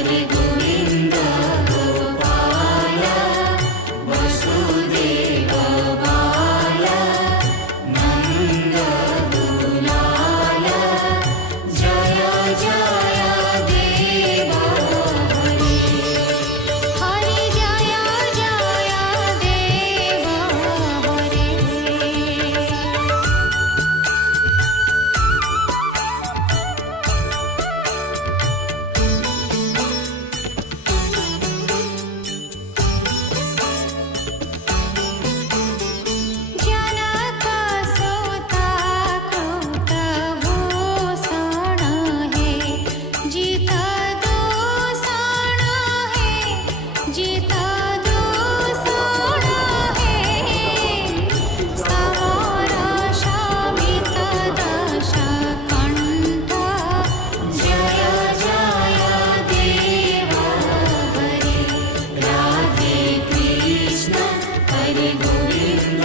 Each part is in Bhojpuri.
हरि गोविन्द गोपाल वसुदेव बाल नन्द दुलाल जय जय देव हरि हरि जय जय देव हरि जनक सुता कृत भूषण है जित दूषण है जित दूषण है समर शमित दश कंठ जय जय देव हरि राधे कृष्ण हरि गोविन्द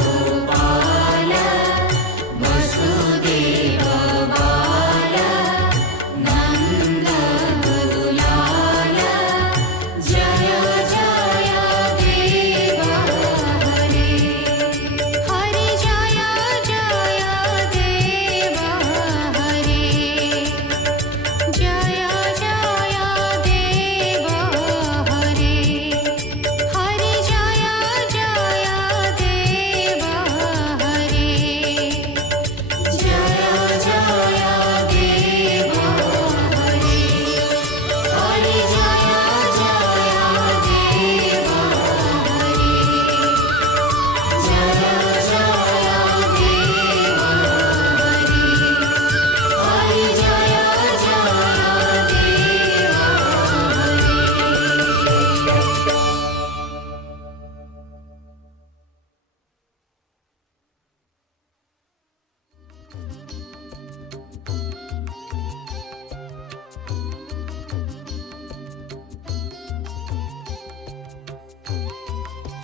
गोपाल वसुदेव बाल नन्द दुलाल जय जय देव हरि हरि जय जय देव हरि जय जय देव हरि हरि जय जय देव हरि जय जय देव हरि हरि जय जय देव हरि जय जय देव हरि हरि जय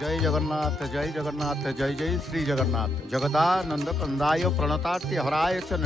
जय जगन्नाथ जय जगन्नाथ जय जय श्री जगन्नाथ जगदानंद कंदाय प्रणतार्ति हराय च